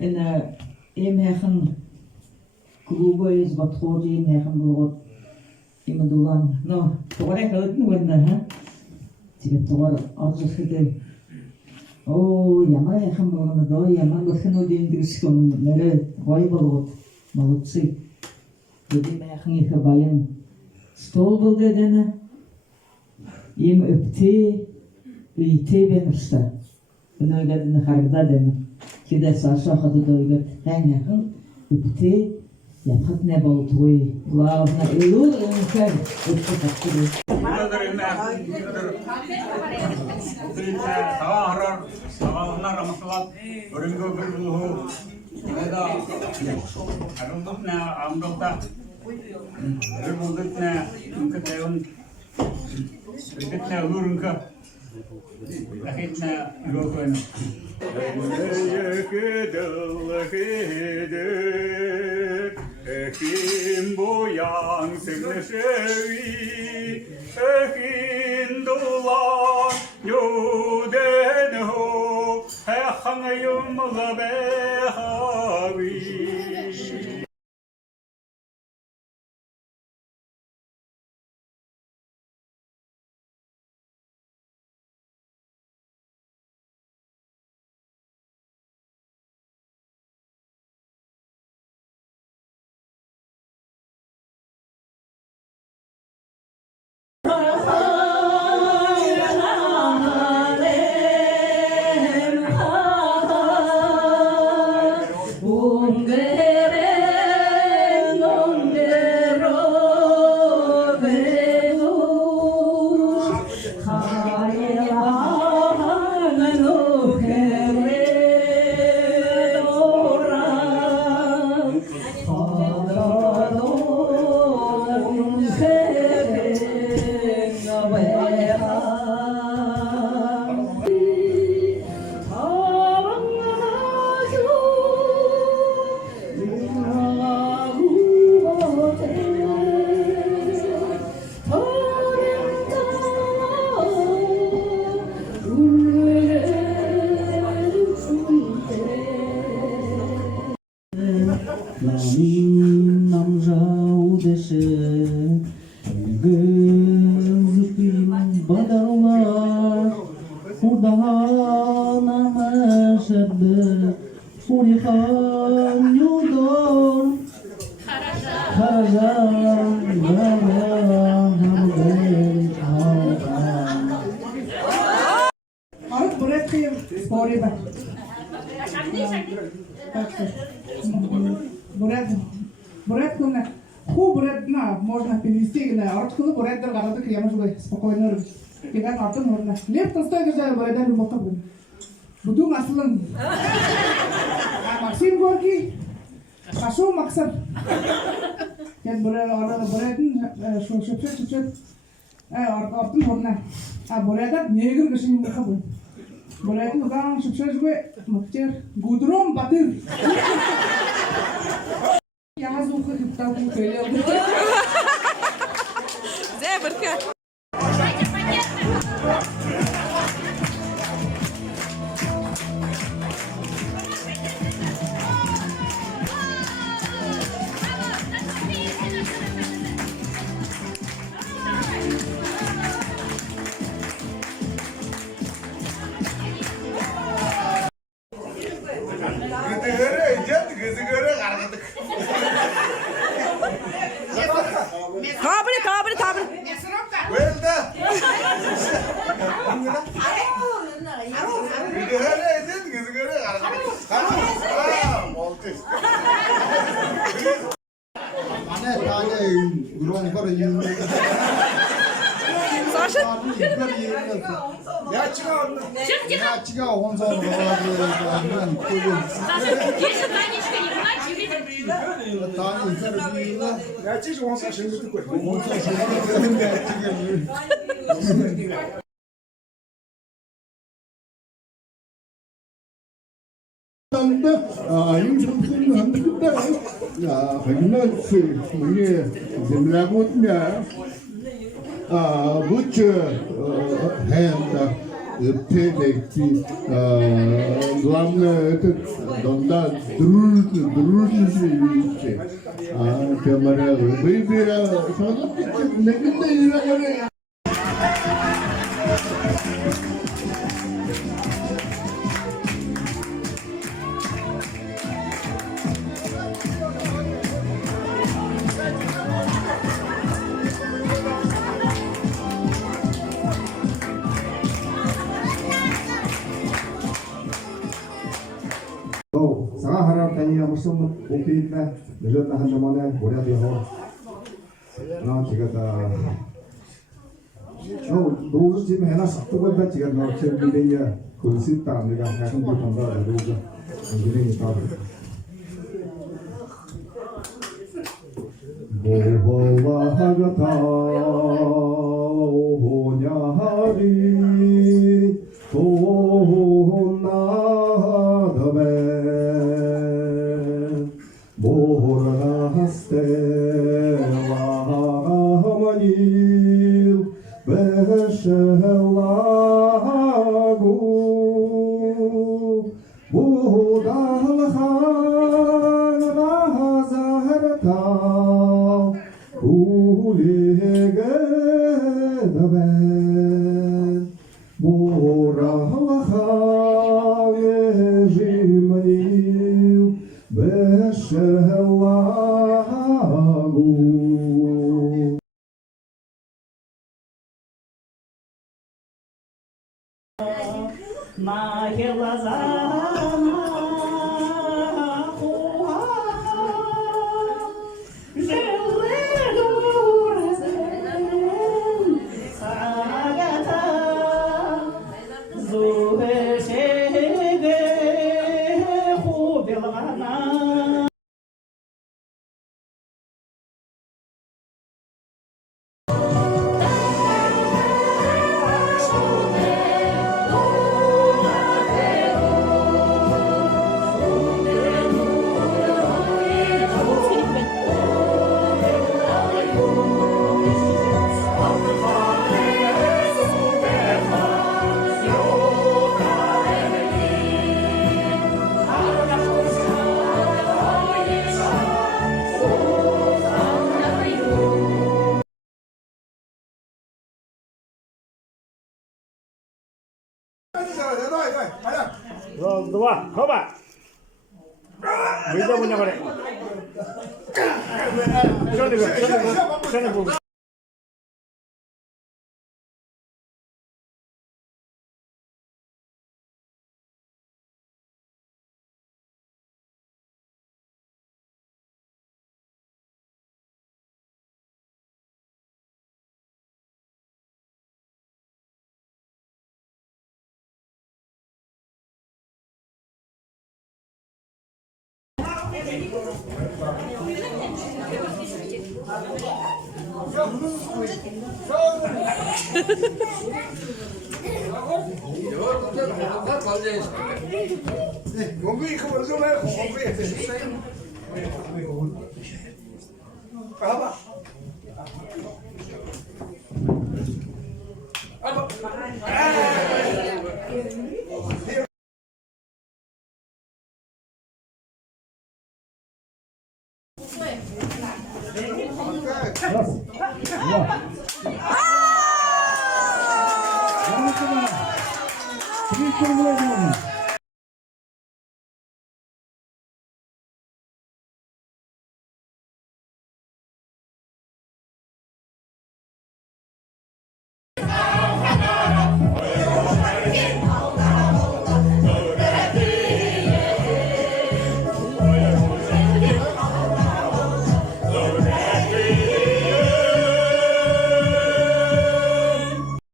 En imhegen kluben is wat goed imhegen brood iemand doen. Nou, toch echt leuk nu hè? Zie toch altijd gedaan. Oh, ja maar ik ga maar door. Ja maar we gaan nu die indruk met gooi brood. Молодцы. Jadi imhegen ik gebaien. Stol wilde denne. Im upte ite bensta. Nu gaat in de harda denne. كده ساشا خدو دويلر هنگهن üpte yapıp ne boltoy lavna elul enker üpte takdir Sağalanlar Ramazan örüngü bölümü neda arundukna amdokta rübudukna mketeyun rübudukna lurunka akitna lokoyna Ekin boyan sınışevi, ekin dolan yuden ho, ekhanayım labehavi. Можно перевести на арабскую, бурят дал гораздо крема, чтобы спокойно рыть. И как автор можно. Лев Толстой говорит, бурят дал любовь так будет. Буду маслом. А Максим Горький, Ашу Максар. Я бурят шепчет. Автор можно. А бурят дал негр гашин муха будет. Борайдын удаан шупшаажгүй мөчээр гүдром батыр. Яа зуухыг хөвтаагүй хэлээ. Зэбэрхэ. Табыр. Главное, это да, дружишь. Камера, выбира, Сагаалган таны ямарсан бүхийд на нэлээд на хандамана буряд яа. Тэгээд дүүс тийм ханаас автобусда тэгээд нөөцөр бидэя консепт амига хахан бутанда дүүс инженери таа. Бова хагата оняри тонадаbe Borraste vahamanil beshelagu budalhan vahazahrta ulegedaben borrahan ejimnil beshelagu Раз, два, хоба! Выйдем у него. Что ты говоришь? Три турнира.